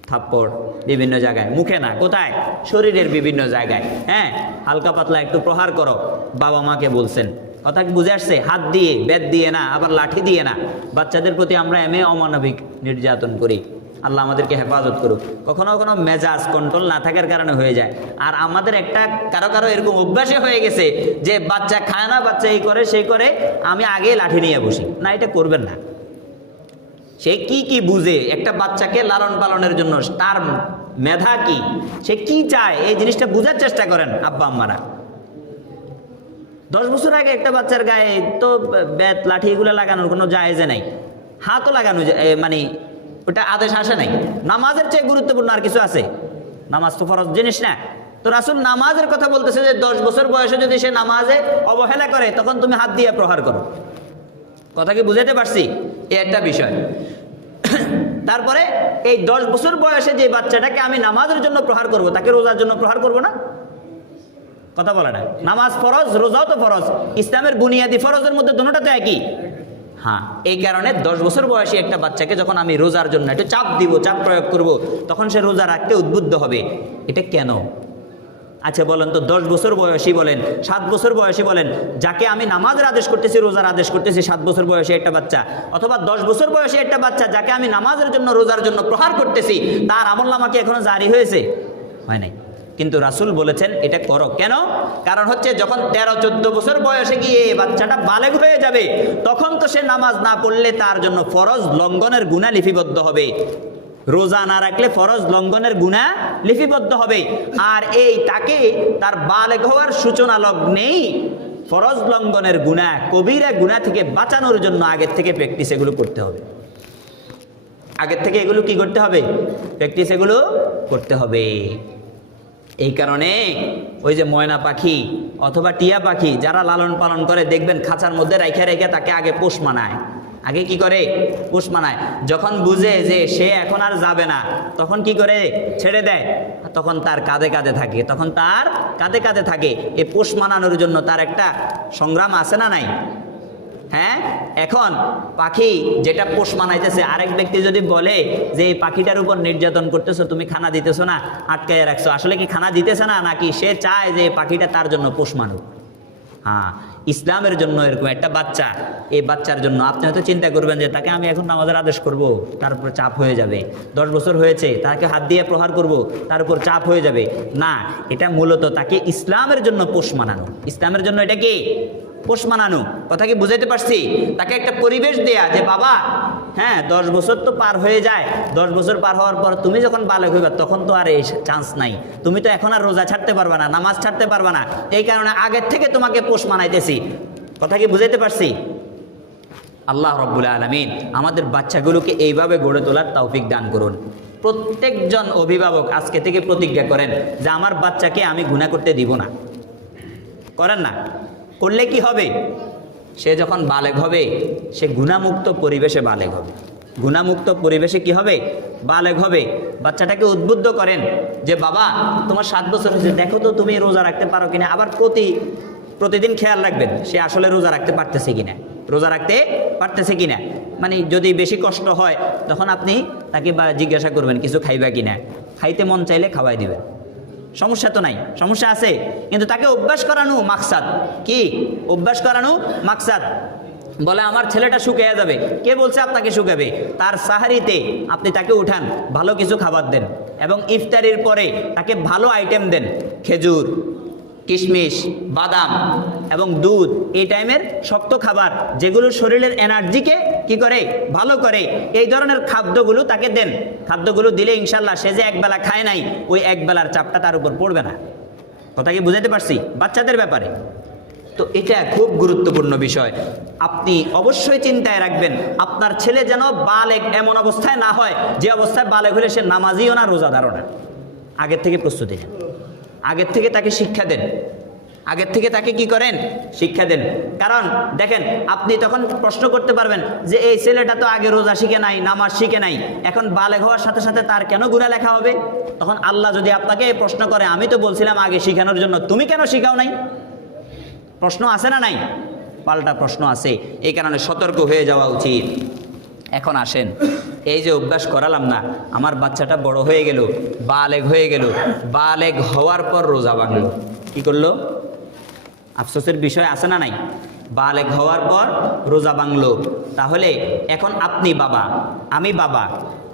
থাপ্পড় বিভিন্ন জায়গায়, মুখে না, কোথায়? শরীরের বিভিন্ন জায়গায়, হ্যাঁ, হালকা পাতলা একটু প্রহার করো। বাবা মাকে বলছেন, কথা কি বুঝে আসছে? হাত দিয়ে, বেত দিয়ে না, আবার লাঠি দিয়ে না। বাচ্চাদের প্রতি আমরা অমানবিক নির্যাতন করি। আল্লাহ আমাদেরকে হেফাজত করুক। কখনো কখনো মেজাজ কন্ট্রোল না থাকার কারণে হয়ে যায়। আর আমাদের একটা কারো কারো এরকম অভ্যাসে হয়ে গেছে যে বাচ্চা খায় না, বাচ্চা এই করে সেই করে, আমি আগে লাঠি নিয়ে বসি। না, এটা করবেন না। সে কি বুঝে একটা বাচ্চাকে লালন পালনের জন্য, তার মেধা কি, সে কি চায়, এই জিনিসটা বুঝার চেষ্টা করেন আব্বা আম্মারা। 10 বছর আগে একটা বাচ্চার গায়ে তো বেত লাঠি এগুলো লাগানোর কোনো জায়েজে নাই, হাতও লাগানো মানে ওটা আদেশ আসে নাই। নামাজের চেয়ে গুরুত্বপূর্ণ আর কিছু আছে? নামাজ তো ফরজ জিনিস না। তো রাসূল নামাজের কথা বলতেছে যে 10 বছর বয়সে যদি সে নামাজে অবহেলা করে তখন তুমি হাত দিয়ে প্রহার করো। কথা কি বুঝাতে পারছি? এই একটা বিষয়। তারপরে এই 10 বছর বয়সে যে বাচ্চাটাকে আমি নামাজের জন্য প্রহার করব, তাকে রোজার জন্য প্রহার করব না? কথা বলা না। নামাজ ফরজ, রোজাও তো ফরজ। ইসলামের বুনিয়াদি ফরজের মধ্যে দুটোটা একই। হ্যাঁ, এই কারণে 10 বছর বয়সী একটা বাচ্চাকে যখন আমি রোজার জন্য একটু চাপ দিব, চাপ প্রয়োগ করব, তখন সে রোজা রাখতে উদ্বুদ্ধ হবে। এটা কেন? আচ্ছা বলেন তো, 10 বছর বয়সী বলেন, 7 বছর বয়সী বলেন, যাকে আমি নামাজের আদেশ করতেছি, রোজার আদেশ করতেছি, 7 বছর বয়সী একটা বাচ্চা, অথবা 10 বছর বয়সী একটা বাচ্চা যাকে আমি নামাজের জন্য রোজার জন্য প্রহার করতেছি, তার আমলনামা কি এখনো জারি হয়েছে? হয় নাই। কিন্তু রাসূল বলেছেন এটা করো। কেন? কারণ হচ্ছে যখন 13-14 বছর বয়সে গিয়ে বাচ্চাটা বালেগ হয়ে যাবে, তখন তো সে নামাজ না পড়লে তার জন্য ফরজ লঙ্ঘনের গুনাহ লিপিবদ্ধ হবে। রোজা না রাখলে ফরজ লঙ্ঘনের গুনাহ লিপিবদ্ধ হবে। আর এই তাকে তার বালেগ হওয়ার সূচনা লগ্নেই ফরজ লঙ্ঘনের গুনাহ, কবিরা গুনাহ থেকে বাঁচানোর জন্য আগের থেকে প্র্যাকটিস এগুলো করতে হবে। আগের থেকে এগুলো কি করতে হবে? প্র্যাকটিস এগুলো করতে হবে। এই কারণে ওই যে ময়না পাখি অথবা টিয়া পাখি যারা লালন পালন করে, দেখবেন খাঁচার মধ্যে রাইখা রেখে তাকে আগে পোষ মানায়, আগে কি করে? পোষ মানায়। যখন বুঝে যে সে এখন আর যাবে না, তখন কি করে? ছেড়ে দেয়। তখন তার কাঁধে কাঁধে থাকে, তখন তার কাঁধে কাঁধে থাকে। এই পোষ মানানোর জন্য তার একটা সংগ্রাম আছে না নাই? হ্যাঁ, এখন পাখি যেটা পোষ মানাইতেছে, আরেক ব্যক্তি যদি বলে যে এই পাখিটার উপর নির্যাতন করতেছো, তুমি খানা দিতেছো না, আটকায় রাখছো, আসলে কি খানা দিতেছে না, নাকি সে চায় যে এই পাখিটা তার জন্য পোষ মানুক? হ্যাঁ, ইসলামের জন্য এরকম একটা বাচ্চা, এই বাচ্চার জন্য আপনি হয়তো চিন্তা করবেন যে তাকে আমি এখন নামাজের আদেশ করব, তার উপর চাপ হয়ে যাবে, 10 বছর হয়েছে, তাকে হাত দিয়ে প্রহার করব, তার উপর চাপ হয়ে যাবে। না, এটা মূলত তাকে ইসলামের জন্য পোষ মানানো। ইসলামের জন্য এটা কি? পোষ মানানো। কথা কি বুঝাইতে পারছি? তাকে একটা পরিবেশ দেয়া যে বাবা, হ্যাঁ 10 বছর তো পার হয়ে যায়, 10 বছর পার হওয়ার পর তুমি যখন বালক হইবা তখন তো আর এই চান্স নাই, তুমি তো এখন আর রোজা ছাড়তে পারবা না, নামাজ ছাড়তে পারবা না, এই কারণে আগের থেকে তোমাকে পোষ মানাইতেছি। কথা কি বুঝাইতে পারছি? আল্লাহ রব্বুল আলামিন আমাদের বাচ্চাগুলোকে এইভাবে গড়ে তোলার তৌফিক দান করুন। প্রত্যেকজন অভিভাবক আজকে থেকে প্রতিজ্ঞা করেন যে আমার বাচ্চাকে আমি গুনাহ করতে দিব না। করেন না? করলে কি হবে? সে যখন বালেগ হবে, সে গুনাহমুক্ত পরিবেশে বালেগ হবে। গুনাহমুক্ত পরিবেশে কি হবে? বালেগ হবে। বাচ্চাটাকে উদ্বুদ্ধ করেন যে বাবা, তোমার 7 বছর হয়েছে, দেখো তো তুমি রোজা রাখতে পারো কিনা। আবার প্রতিদিন খেয়াল রাখবেন সে আসলে রোজা রাখতে পারতেছে কিনা, রোজা রাখতে পারতেছে কিনা। মানে যদি বেশি কষ্ট হয় তখন আপনি তাকে জিজ্ঞাসা করবেন কিছু খাইবা কিনা, খাইতে মন চাইলে খাওয়াই দিবেন, সমস্যা তো নাই। সমস্যা আছে, কিন্তু তাকে অভ্যাস করানো মাকসাদ কি? অভ্যাস করানো মাকসাদ। বলে আমার ছেলেটা শুকিয়ে যাবে, কে বলছে আপনাকে শুকাবে? তার সাহারিতে আপনি তাকে উঠান, ভালো কিছু খাবার দেন, এবং ইফতারির পরে তাকে ভালো আইটেম দেন, খেজুর, কিশমিশ, বাদাম এবং দুধ, এই টাইমের শক্ত খাবার যেগুলো শরীরের এনার্জিকে কি করে? ভালো করে। এই ধরনের খাদ্যগুলো তাকে দেন। খাদ্যগুলো দিলে ইনশাল্লাহ সে যে একবেলা খায় নাই, ওই একবেলার চাপটা তার উপর পড়বে না। কথা কি বুঝাতে পারছি? বাচ্চাদের ব্যাপারে তো এটা খুব গুরুত্বপূর্ণ বিষয়। আপনি অবশ্যই চিন্তায় রাখবেন আপনার ছেলে যেন বালেগ এমন অবস্থায় না হয় যে অবস্থায় বালেগ হলে সে নামাজিও না, রোজাদারও না। আগের থেকে প্রস্তুতি নেন, আগের থেকে তাকে শিক্ষা দেন, আগের থেকে তাকে কি করেন? শিক্ষা দেন। কারণ দেখেন, আপনি তখন প্রশ্ন করতে পারবেন যে এই ছেলেটা তো আগে রোজা শিখে নাই, নামাজ শিখে নাই, এখন বালেগ হওয়ার সাথে সাথে তার কেন গুনাহ লেখা হবে? তখন আল্লাহ যদি আপনাকে এই প্রশ্ন করে, আমি তো বলছিলাম আগে শিখানোর জন্য, তুমি কেন শিখাও নাই? প্রশ্ন আছে না নাই? পাল্টা প্রশ্ন আছে। এই কারণে সতর্ক হয়ে যাওয়া উচিত। এখন আসেন, এই যে অভ্যাস করালাম না, আমার বাচ্চাটা বড় হয়ে গেল, বালেগ হয়ে গেল, বালেগ হওয়ার পর রোজা ভাঙলো, কি করলো? আফসোসের বিষয় আছে না নাই? বালেগ হওয়ার পর রোজা ভাঙলো। তাহলে এখন আপনি বাবা, আমি বাবা,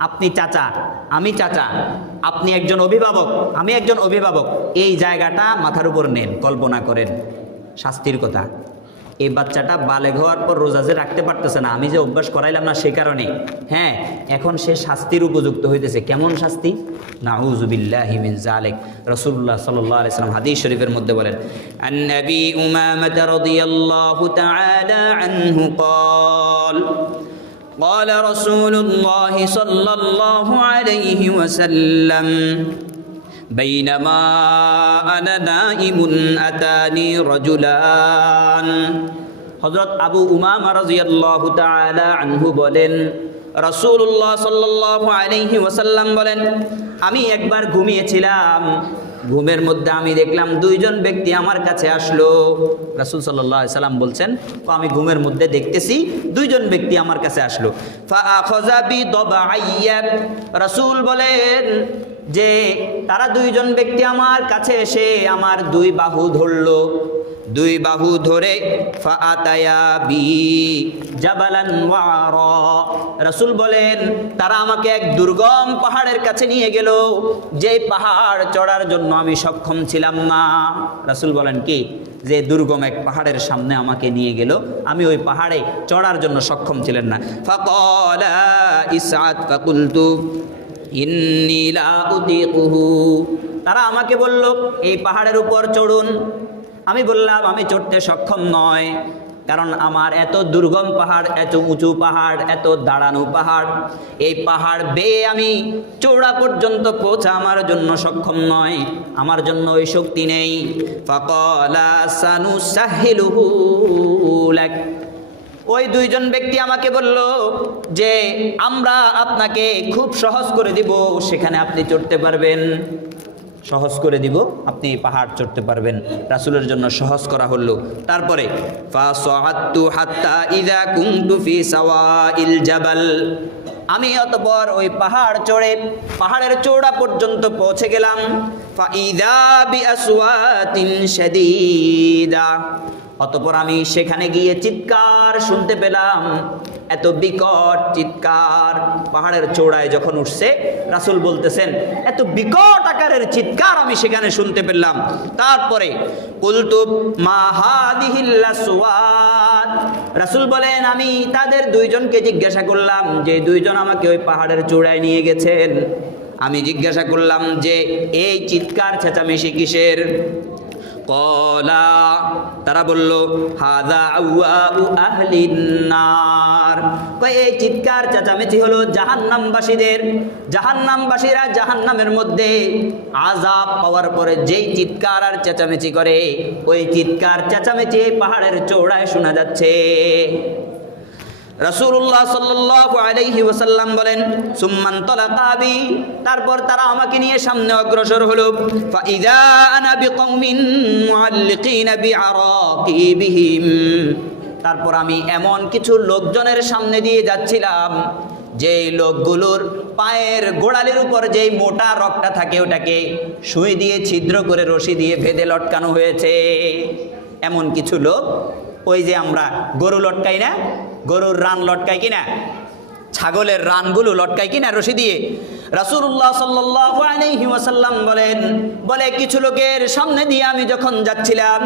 আপনি চাচা, আমি চাচা, আপনি একজন অভিভাবক, আমি একজন অভিভাবক, এই জায়গাটা মাথার উপর নেন। কল্পনা করেন শাস্তির কথা। এই বাচ্চাটা বালেগ হওয়ার পর রোজা যে রাখতে পারতেছে না, আমি যে অভ্যাস করাইলাম না সে কারণে, হ্যাঁ এখন সে শাস্তির উপযুক্ত হইতেছে। কেমন শাস্তি? নাউযু বিল্লাহি মিন যালিক। রাসূলুল্লাহ সাল্লাল্লাহু আলাইহি ওয়াসাল্লাম হাদিস শরীফের মধ্যে বলেন, আন নবী উমামা রাদিয়াল্লাহু তাআলা আনহু قال قال رسول الله صلى الله عليه وسلم بينما أنا نائم أتاني رجلان। হযরত আবু উমামা রাদিয়াল্লাহু তাআলা আনহু বলেন, রাসূলুল্লাহ সাল্লাল্লাহু আলাইহি ওয়াসাল্লাম বলেন, আমি একবার ঘুমিয়েছিলাম, ঘুমের মধ্যে আমি দেখলাম 2 জন ব্যক্তি আমার কাছে আসলো। রাসূল সাল্লাল্লাহু আলাইহি সাল্লাম বলছেন, তো আমি ঘুমের মধ্যে দেখতেছি 2 জন ব্যক্তি আমার কাছে আসলো। ফাআখাযা বিদবাইয়া, রাসূল বলেন যে তারা 2 জন ব্যক্তি আমার কাছে এসে আমার 2 বাহু ধরলো, 2 বাহু ধরে ফাআতায়া বি জাবালান ওয়ারা, রাসূল বলেন তারা আমাকে এক দুর্গম পাহাড়ের কাছে নিয়ে গেল, যে পাহাড় চড়ার জন্য আমি সক্ষম ছিলাম না। রাসূল বলেন কি, যে দুর্গম এক পাহাড়ের সামনে আমাকে নিয়ে গেল, আমি ওই পাহাড়ে চড়ার জন্য সক্ষম ছিলেন না। ফাকালা ইসআদ ফাকুলতু ইন্নী লা উতিকুহু, তারা আমাকে বলল এই পাহাড়ের উপর চড়ুন। আমি বললাম আমি চড়তে সক্ষম নয়, কারণ আমার এত দুর্গম পাহাড়, এত উঁচু পাহাড়, এত দাঁড়ানো পাহাড়, এই পাহাড় বেয়ে আমি চূড়া পর্যন্ত পৌঁছা আমার জন্য সক্ষম নয়, আমার জন্য ওই শক্তি নেই। ফাকালা সানুসাহিলুহু লাক, ওই দুইজন ব্যক্তি আমাকে বলল যে আমরা আপনাকে খুব সহজ করে দিব, সেখানে আপনি চড়তে পারবেন, সহজ করে দিব, আপনি পাহাড় চড়তে পারবেন। রাসূলের জন্য সহজ করা হলো। তারপরে ফাসাআতু হাত্তা ইযা কুনতু ফি সাওয়াইল জাবাল, আমি অতঃপর ওই পাহাড় চড়ে পাহাড়ের চূড়া পর্যন্ত পৌঁছে গেলাম। ফাইযা বিআসওয়াতিন শাদীদা, অতঃপর আমি সেখানে গিয়ে চিৎকার শুনতে পেলাম, এত বিকট চিৎকার। পাহাড়ের চূড়ায় যখন উঠছে, রাসূল বলতেছেন এত বিকট আকারের চিৎকার আমি সেখানে শুনতে পেলাম। তারপরে কুলতু মা হাদিহিল আসওয়াত, রাসূল বলেন আমি তাদের দুইজনকে জিজ্ঞাসা করলাম, যে দুইজন আমাকে ওই পাহাড়ের চূড়ায় নিয়ে গেছেন, আমি জিজ্ঞাসা করলাম যে এই চিৎকার চেঁচামেচি কিসের? কলা, তারা বলল হাযা আওয়াউ আহলিন নার, এই চিৎকার চেঁচামেচি হলো জাহান্নামবাসীদের। জাহান্নামবাসীরা জাহান্নামের মধ্যে আযাব পাওয়ার পরে যেই চিৎকার আর চেঁচামেচি করে, ওই চিৎকার চেঁচামেচি পাহাড়ের চূড়ায় শোনা যাচ্ছে। রাসূলুল্লাহ সাল্লাল্লাহু আলাইহি ওয়াসাল্লাম বলেন সুম্মান তালাকা বি, তারপর তারা আমাকে নিয়ে সামনে অগ্রসর হলো। ফাইযা আনা বিকওমিন মুআল্লিকিনা বিআরাকিবিহিম, তারপর আমি এমন কিছু লোকজনের সামনে দিয়ে যাচ্ছিলাম যেই লোকগুলোর পায়ের গোড়ালির উপর যেই মোটা রগটা থাকে ওটাকে সুই দিয়ে ছিদ্র করে রশি দিয়ে বেঁধে লটকানো হয়েছে। এমন কিছু লোক, ওই যে আমরা গরু লটকাই না, গরুর রান লটকাই কিনা, ছাগলের রানগুলো লটকাই কিনা রশি দিয়ে, রাসূলুল্লাহ সাল্লাল্লাহু আলাইহি ওয়াসাল্লাম বলে কিছু লোকের সামনে দিয়ে আমি যখন যাচ্ছিলাম,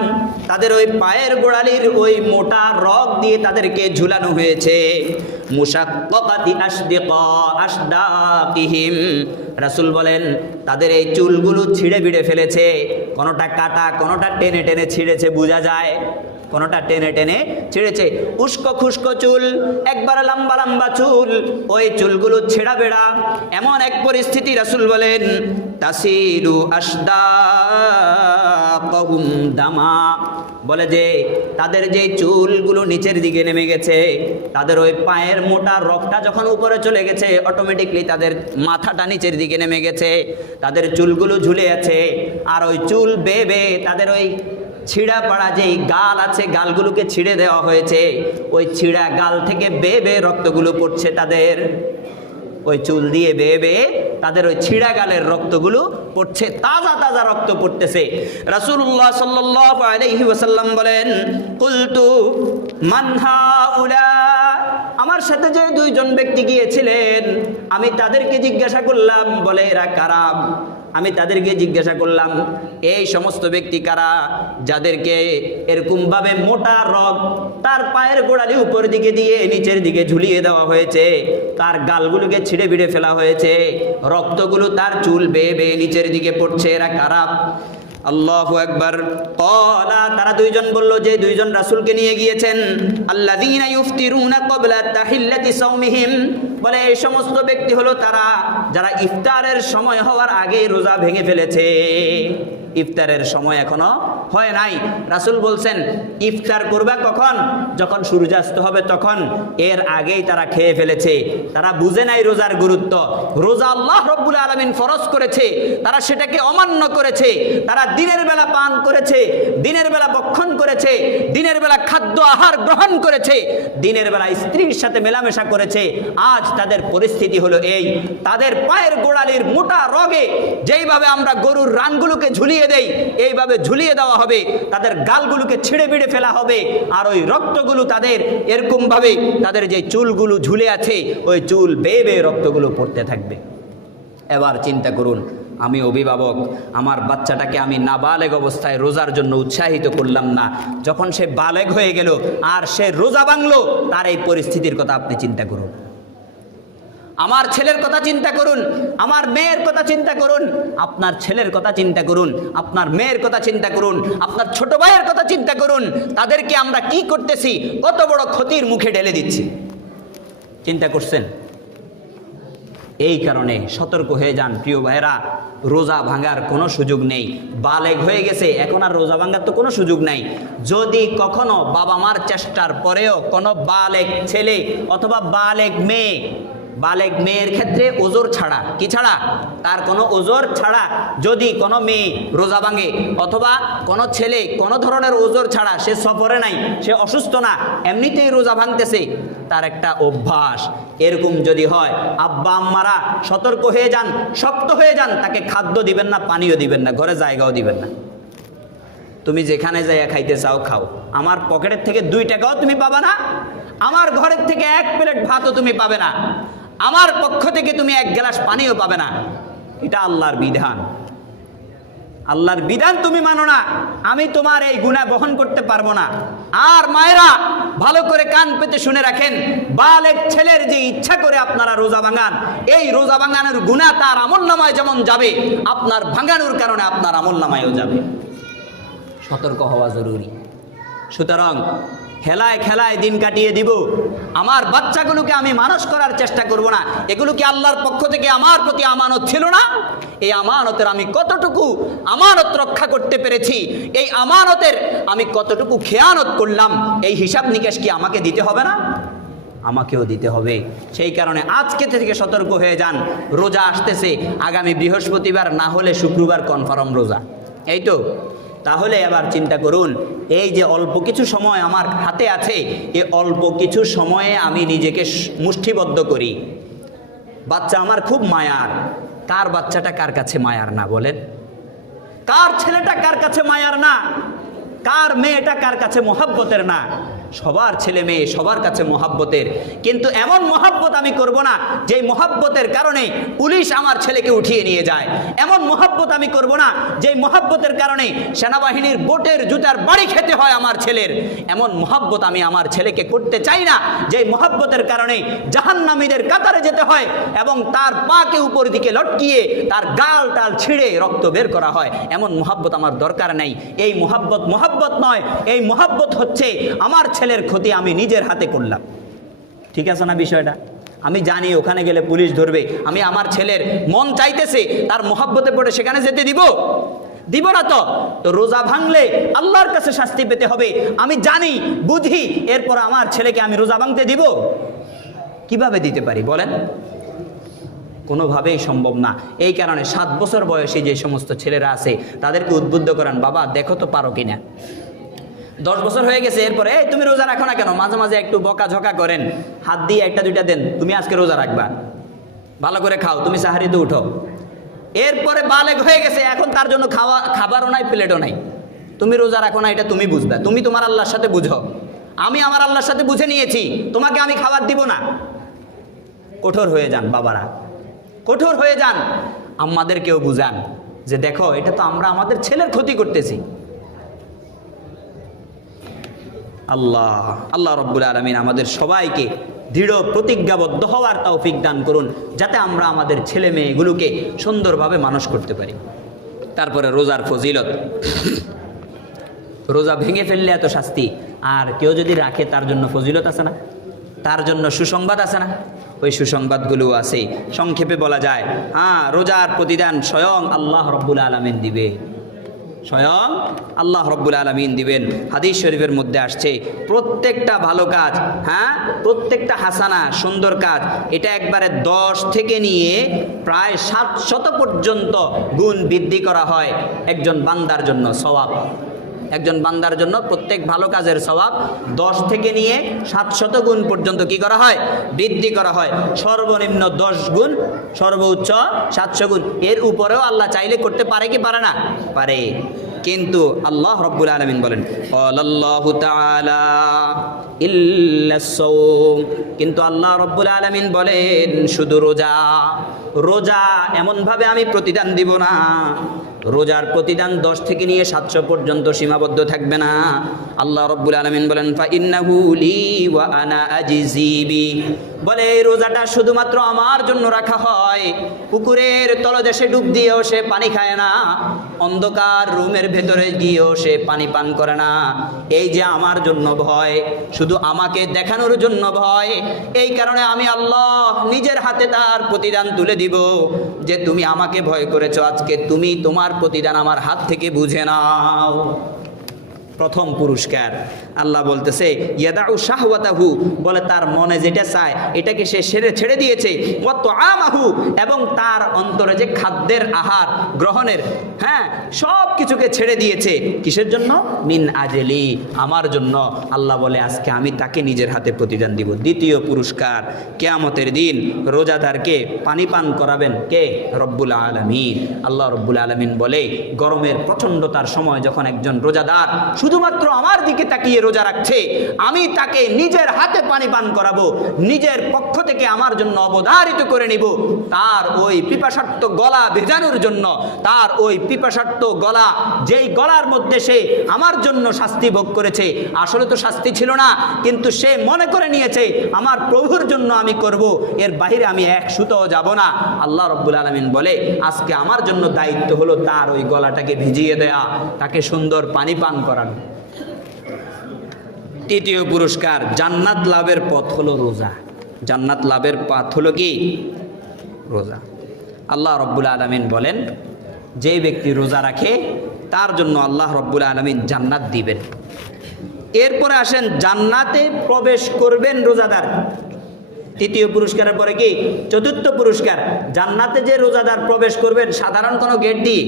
তাদের ওই পায়ের গোড়ালির ওই মোটা রগ দিয়ে তাদেরকে ঝুলানো হয়েছে। মুশাক্কাতি আশদাকিহিম, রাসূল বলেন তাদের এই চুলগুলো ছিঁড়ে বিড়ে ফেলেছে, কোনোটা কাটা, কোনোটা টেনে টেনে ছিঁড়েছে, বোঝা যায় কোনোটা টেনে টেনে ছিঁড়েছে। উস্কো খুস্কো চুল, একবার লম্বা লম্বা চুল, ওই চুলগুলো ছেঁড়া বেড়া, এমন এক পরিস্থিতি। রাসূল বলেন তাসিলু আশদাকুম দামা, বলে যে তাদের যে চুলগুলো নিচের দিকে নেমে গেছে, তাদের ওই পায়ের মোটা রগটা যখন উপরে চলে গেছে, অটোমেটিকলি তাদের মাথাটা নিচের দিকে নেমে গেছে, তাদের চুলগুলো ঝুলে আছে, আর ওই চুল বেয়ে বেয়ে তাদের ওই ছিঁড়া পাড়া যেই গাল আছে, গালগুলোকে ছিঁড়ে দেওয়া হয়েছে, ওই ছিঁড়া গাল থেকে বেয়ে বেয়ে রক্তগুলো পড়ছে, তাদের ওই চুল দিয়ে বেয়ে বেয়ে তাদের ওই ছিঁড়া গালের রক্তগুলো পড়ছে, তাজা তাজা রক্ত পড়তেছে। রাসূলুল্লাহ সাল্লাল্লাহু আলাইহি ওয়াসাল্লাম বলেন কুলতু মান হাউলা, আমার সাথে যে দুইজন ব্যক্তি গিয়েছিলেন আমি তাদেরকে জিজ্ঞাসা করলাম, বলে এরা কারা? আমি তাদেরকে জিজ্ঞাসা করলাম এই সমস্ত ব্যক্তি কারা যাদেরকে এরকমভাবে মোটা রগ তার পায়ের গোড়ালি উপর দিকে দিয়ে নিচের দিকে ঝুলিয়ে দেওয়া হয়েছে, তার গালগুলোকে ছিঁড়ে বিড়ে ফেলা হয়েছে, রক্তগুলো তার চুল বেয়ে বেয়ে নিচের দিকে পড়ছে, এরা কারা? আল্লাহু আকবার। ক্বালা, তারা দুইজন বলল যে দুইজন রাসূলকে নিয়ে গিয়েছেন, আল্লাযীনা ইফতিরুনা ক্বাবলা তাহিল্লাতি সাওমিহিম, বলে এই সমস্ত ব্যক্তি হলো তারা যারা ইফতারের সময় হওয়ার আগে রোজা ভেঙে ফেলেছে। ইফতারের সময় এখনো হয় নাই, রাসূল বলছেন ইফতার করবা কখন? যখন সূর্যাস্ত হবে তখন, এর আগেই তারা খেয়ে ফেলেছে। তারা বুঝে নাই রোজার গুরুত্ব। রোজা আল্লাহ রাব্বুল আলামিন ফরজ করেছে, তারা সেটাকে অমান্য করেছে। তারা দিনের বেলা পান করেছে, দিনের বেলা ভক্ষণ করেছে, দিনের বেলা খাদ্য আহার গ্রহণ করেছে, দিনের বেলা স্ত্রীর সাথে মেলামেশা করেছে। আজ তাদের পরিস্থিতি হলো এই, তাদের পায়ের গোড়ালির মোটা রগে যেইভাবে আমরা গরুর রানগুলোকে ঝুলিয়ে দেই, এইভাবে ঝুলিয়ে দেওয়া হবে, তাদের গালগুলোকে ছিঁড়ে বিড়ে ফেলা হবে, আর ওই রক্তগুলো তাদের এরকম ভাবে তাদের যে চুলগুলো ঝুলে আছে ওই চুল বেয়ে বেয়ে রক্তগুলো পড়তে থাকবে। এবার চিন্তা করুন, আমি অভিভাবক, আমার বাচ্চাটাকে আমি নাবালেগ অবস্থায় রোজার জন্য উৎসাহিত করলাম না, যখন সে বালেগ হয়ে গেল আর সে রোজা ভাঙলো, তার এই পরিস্থিতির কথা আপনি চিন্তা করুন। আমার ছেলের কথা চিন্তা করুন, আমার মেয়ের কথা চিন্তা করুন, আপনার ছেলের কথা চিন্তা করুন, আপনার মেয়ের কথা চিন্তা করুন, আপনার ছোট ভাইয়ের কথা চিন্তা করুন। তাদেরকে আমরা কি করতেছি, কত বড় ক্ষতির মুখে ঢেলে দিচ্ছি। চিন্তা করছেন? এই কারণে সতর্ক হয়ে যান প্রিয় ভাইরা, রোজা ভাঙার কোনো সুযোগ নেই। বালেগ হয়ে গেছে, এখন আর রোজা ভাঙার তো কোনো সুযোগ নাই। যদি কখনো বাবা মার চেষ্টার পরেও কোনো বালেগ ছেলে অথবা বালেগ মেয়ের ক্ষেত্রে ওজোর ছাড়া, কি ছাড়া, তার কোনো ওজোর ছাড়া যদি কোনো মেয়ে রোজা ভাঙে অথবা কোনো ছেলে কোনো ধরনের ওজোর ছাড়া, সে সফরে নাই, সে অসুস্থ না, এমনিতেই রোজা ভাঙতেছে, তার একটা অভ্যাস, এরকম যদি হয়, আব্বা আম্মারা সতর্ক হয়ে যান, শক্ত হয়ে যান, তাকে খাদ্য দিবেন না, পানীয় দিবেন না, ঘরে জায়গাও দিবেন না। তুমি যেখানে যাইয়া খাইতে চাও খাও, আমার পকেটের থেকে 2 টাকাও তুমি পাবা না, আমার ঘরের থেকে 1 প্লেট ভাতও তুমি পাবে না, আমার পক্ষ থেকে তুমি 1 গ্লাস পানিও পাবে না। এটা আল্লাহর বিধান, আল্লাহর বিধান তুমি মানো না, আমি তোমার এই গুনাহ বহন করতে পারবো না। আর মায়েরা ভালো করে কান পেতে শুনে রাখেন, বালেগ ছেলের যে ইচ্ছা করে আপনারা রোজা ভাঙান, এই রোজা ভাঙানোর গুনাহ তার আমলনামায় যেমন যাবে, আপনার ভাঙানোর কারণে আপনার আমলনামায়ও যাবে। সতর্ক হওয়া জরুরি। সুতরাং খেলায় খেলায় দিন কাটিয়ে দিব, আমার বাচ্চাগুলোকে আমি মানুষ করার চেষ্টা করব না, এগুলো কি আল্লাহর পক্ষ থেকে আমার প্রতি আমানত ছিল না? এই আমানতের আমি কতটুকু আমানত রক্ষা করতে পেরেছি, এই আমানতের আমি কতটুকু খেয়ানত করলাম, এই হিসাব নিকেশ কি আমাকে দিতে হবে না? আমাকেও দিতে হবে। সেই কারণে আজকে থেকে সতর্ক হয়ে যান। রোজা আসতেছে, আগামী বৃহস্পতিবার না হলে শুক্রবার কনফার্ম রোজা, এই তো। তাহলে এবার চিন্তা করুন, এই যে অল্প কিছু সময় আমার হাতে আছে, এই অল্প কিছু সময়ে আমি নিজেকে মুষ্টিবদ্ধ করি। বাচ্চা আমার খুব মায়ার, কার বাচ্চাটা কার কাছে মায়ার না বলেন? কার ছেলেটা কার কাছে মায়ার না? কার মেয়েটা কার কাছে মহাব্বতের না? সবার ছেলে মেয়ে সবার কাছে মহাব্বতের, কিন্তু এমন মহাব্বত আমি করব না যেই মহাব্বতের কারণে পুলিশ আমার ছেলেকে উঠিয়ে নিয়ে যায়, এমন মহাব্বত আমি করব না যেই মহাব্বতের কারণে সেনাবাহিনীর বোটের জুতার বাড়ি খেতে হয় আমার ছেলের, এমন মহাব্বত আমি আমার ছেলেকে করতে চাই না যেই মহাব্বতের কারণে জাহান্নামীদের কাতারে যেতে হয় এবং তার পাকে উপর দিকে লটকিয়ে তার গাল টাল ছিঁড়ে রক্ত বের করা হয়। এমন মহাব্বত আমার দরকার নাই। এই মহাব্বত নয়, এই মহাব্বত হচ্ছে আমার ছেলের ক্ষতি আমি নিজের হাতে করলাম। ঠিক আছে না বিষয়টা? আমি জানি ওখানে গেলে পুলিশ ধরবে, আমি আমার ছেলের মন চাইতেছে তার মহাব্বতে পড়ে সেখানে যেতে দিব না। তো রোজা ভাঙলে আল্লাহর কাছে শাস্তি পেতে হবে, আমি জানি বুঝি, এরপর আমার ছেলেকে আমি রোজা ভাঙতে দিব? কিভাবে দিতে পারি বলেন? কোনোভাবেই সম্ভব না। এই কারণে 7 বছর বয়সী যে সমস্ত ছেলেরা আছে তাদেরকে উদ্বুদ্ধ করান, বাবা দেখো তো পারো কিনা। 10 বছর হয়ে গেছে, এরপরে এই তুমি রোজা রাখো না কেন, মাঝে মাঝে একটু বকাঝকা করেন, হাত দিয়ে 1টা 2টা দেন, তুমি আজকে রোজা রাখবা, ভালো করে খাও, তুমি সাহারিতে উঠো। এরপরে বালেগ হয়ে গেছে, এখন তার জন্য খাবারও নাই, প্লেটও নাই, তুমি রোজা রাখো না, এটা তুমি বুঝবা, তুমি তোমার আল্লাহর সাথে বুঝো, আমি আমার আল্লাহর সাথে বুঝে নিয়েছি, তোমাকে আমি খাবার দিব না। কঠোর হয়ে যান বাবারা, কঠোর হয়ে যান। আমাদেরকেও বুঝান যে দেখো এটা তো আমরা আমাদের ছেলের ক্ষতি করতেছি। আল্লাহ রব্বুল আলামিন আমাদের সবাইকে দৃঢ় প্রতিজ্ঞাবদ্ধ হওয়ার তৌফিক দান করুন, যাতে আমরা আমাদের ছেলে মেয়েগুলোকে সুন্দরভাবে মানুষ করতে পারি। তারপরে রোজার ফজিলত, রোজা ভেঙে ফেললে এত শাস্তি, আর কেউ যদি রাখে তার জন্য ফজিলত আছে না, তার জন্য সুসংবাদ আছে না? ওই সুসংবাদগুলো আছে। সংক্ষেপে বলা যায়, রোজার প্রতিদান স্বয়ং আল্লাহ রব্বুল আলামিন দিবে, স্বয়ং আল্লাহ রব্বুল আলামিন দিবেন। হাদিস শরীফের মধ্যে আসছে, প্রত্যেকটা ভালো কাজ, প্রত্যেকটা হাসানা সুন্দর কাজ, এটা একবারে 10 থেকে নিয়ে প্রায় 700 পর্যন্ত গুণ বৃদ্ধি করা হয় একজন বান্দার জন্য। সওয়াব একজন বান্দার জন্য প্রত্যেক ভালো কাজের সওয়াব 10 থেকে নিয়ে 700 গুণ পর্যন্ত কি করা হয়? বৃদ্ধি করা হয়। সর্বনিম্ন 10 গুণ, সর্বোচ্চ 700 গুণ। এর উপরেও আল্লাহ চাইলে করতে পারে কি পারে না? পারে। কিন্তু আল্লাহ রব্বুল আলামিন বলেন, ক্বালাল্লাহু তাআলা ইল্লাস-সাওম, কিন্তু আল্লাহ রব্বুল আলামিন বলেন শুধু রোজা এমনভাবে আমি প্রতিদান দিব না রোজার প্রতিদান 10 থেকে নিয়ে 700 পর্যন্ত সীমাবদ্ধ থাকবে না। আল্লাহ রাব্বুল আলামিন বলেন ফা ইন্নাহু লি ওয়া আনা আজজি বি, বলে এই রোজাটা শুধুমাত্র আমার জন্য রাখা হয়। পুকুরের তলদেশে ডুব দিয়েও সে পানি খায় না, অন্ধকার রুমের ভেতরে গিয়েও সে পানি পান করে না। এই যে আমার জন্য ভয়, শুধু আমাকে দেখানোর জন্য ভয়, এই কারণে আমি আল্লাহ নিজের হাতে তার প্রতিদান তুলে দিব যে তুমি আমাকে ভয় করেছো, আজকে তুমি তোমার প্রতিদান আমার হাত থেকে বুঝে নাও। প্রথম পুরস্কার আল্লাহ বলতেছে ইয়াদাউ শাহওয়াতাহু, বলে তার মনে যেটা চায় এটাকে সে ছেড়ে দিয়েছে। ওয়া তুআমাহু, এবং তার অন্তরে যে খাদ্যের আহার গ্রহণের সব কিছুকে ছেড়ে দিয়েছে। কিসের জন্য? মিন আজলি, আমার জন্য। আল্লাহ বলে আজকে আমি তাকে নিজের হাতে প্রতিদান দিব। দ্বিতীয় পুরস্কার, কিয়ামতের দিন রোজাদারকে পানি পান করাবেন কে? রব্বুল আলামিন। আল্লাহ রব্বুল আলামিন বলে গরমের প্রচণ্ডতার সময় যখন একজন রোজাদার শুধুমাত্র আমার দিকে তাকিয়ে রোজা রাখছে, আমি তাকে নিজের হাতে পানি পান করাবো, নিজের পক্ষ থেকে আমার জন্য অবধারিত করে নিব। তার ওই পিপাসার্ত গলা ভেজানোর জন্য, তার ওই পিপাসার্ত গলা, যেই গলার মধ্যে সে আমার জন্য শাস্তি ভোগ করেছে, আসলে তো শাস্তি ছিল না, কিন্তু সে মনে করে নিয়েছে আমার প্রভুর জন্য আমি করব, এর বাহিরে আমি এক সুতোও যাব না। আল্লাহ রাব্বুল আলামিন বলে আজকে আমার জন্য দায়িত্ব হলো তার ওই গলাটাকে ভিজিয়ে দেয়া, তাকে সুন্দর পানি পান করানো। তৃতীয় পুরস্কার, জান্নাত লাভের পথ হলো রোজা। জান্নাত লাভের পথ হলো কি? রোজা। আল্লাহ রাব্বুল আলামিন বলেন যে ব্যক্তি রোজা রাখে তার জন্য আল্লাহ রাব্বুল আলামিন জান্নাত দিবেন। এরপরে আসেন জান্নাতে প্রবেশ করবেন রোজাদার। তৃতীয় পুরস্কারের পরে কি? চতুর্থ পুরস্কার, জান্নাতে যে রোজাদার প্রবেশ করবেন সাধারণ কোনো গেট দিয়ে,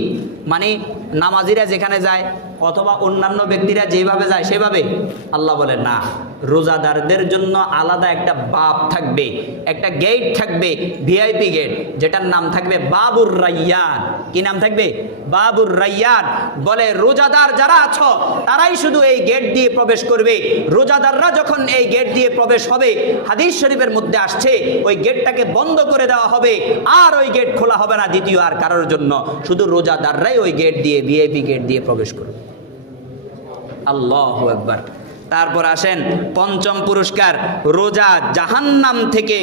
মানে নামাজিরা যেখানে যায় অথবা অন্যান্য ব্যক্তিরা যেভাবে যায় সেভাবে? আল্লাহ বলেন না, রোজাদারদের জন্য আলাদা একটা বাব থাকবে, একটা গেট থাকবে, ভিআইপি গেট, যেটার নাম থাকবে বাবুর রাইয়ান। কি নাম থাকবে? বাবুর রাইয়ান। বলে রোজাদার যারা আছো তারাই শুধু এই গেট দিয়ে প্রবেশ করবে। রোজাদাররা যখন এই গেট দিয়ে প্রবেশ হবে, হাদিস শরীফের মধ্যে আসছে ওই গেটটাকে বন্ধ করে দেওয়া হবে, আর ওই গেট খোলা হবে না দ্বিতীয় আর কারোর জন্য, শুধু রোজাদাররাই ওই গেট দিয়ে, ভিআইপি গেট দিয়ে প্রবেশ করবে। আল্লাহু আকবার। তারপর আসেন পঞ্চম পুরস্কার, রোজা জাহান্নাম থেকে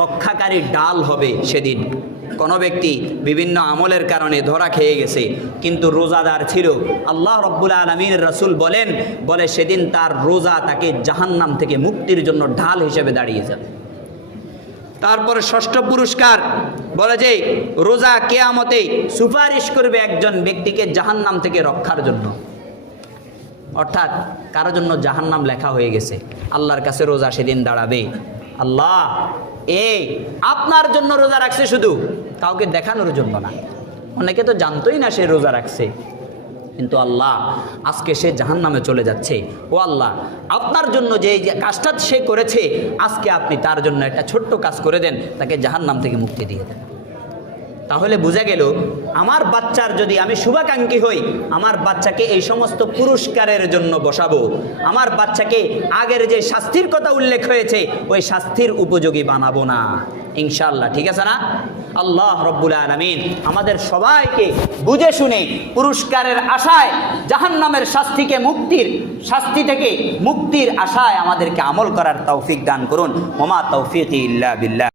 রক্ষাকারী ডাল হবে সেদিন। কোনো ব্যক্তি বিভিন্ন আমলের কারণে ধরা খেয়ে গেছে কিন্তু রোজাদার ছিল, আল্লাহ রাব্বুল আলামিনের রাসূল বলে সেদিন তার রোজা তাকে জাহান্নাম থেকে মুক্তির জন্য ঢাল হিসেবে দাঁড়িয়ে যাবে। তারপরে ষষ্ঠ পুরস্কার বলে যে রোজা কিয়ামতে সুপারিশ করবে একজন ব্যক্তিকে জাহান্নাম থেকে রক্ষার জন্য। অর্থাৎ কারো জন্য জাহান্নাম লেখা হয়ে গেছে, আল্লাহর কাছে রোজা সেদিন দাঁড়াবে, আল্লাহ আপনার জন্য রোজা রাখছে, শুধু কাউকে দেখানোর জন্য না। অনেকে তো জানতোই না সে রোজা রাখছে, কিন্তু আল্লাহ আজকে সে জাহান্নামে চলে যাচ্ছে, ও আল্লাহ আপনার জন্য যে কাজটা সে করেছে আজকে আপনি তার জন্য একটা ছোট্ট কাজ করে দেন, তাকে জাহান্নাম থেকে মুক্তি দিয়ে দেন। তাহলে বোঝা গেল আমার বাচ্চার, যদি আমি শুভাকাঙ্ক্ষী হই, আমার বাচ্চাকে এই সমস্ত পুরস্কারের জন্য বসাবো, আমার বাচ্চাকে আগের যে শাস্তির কথা উল্লেখ হয়েছে ওই শাস্তির উপযোগী বানাবো না, ইনশাআল্লাহ। ঠিক আছে না? আল্লাহ রব্বুল আলামিন আমাদের সবাইকে বুঝে শুনে পুরস্কারের আশায়, জাহান্নামের শাস্তি থেকে মুক্তির আশায় আমাদেরকে আমল করার তৌফিক দান করুন। ওমা তৌফিকি ইল্লা বিল্লাহ।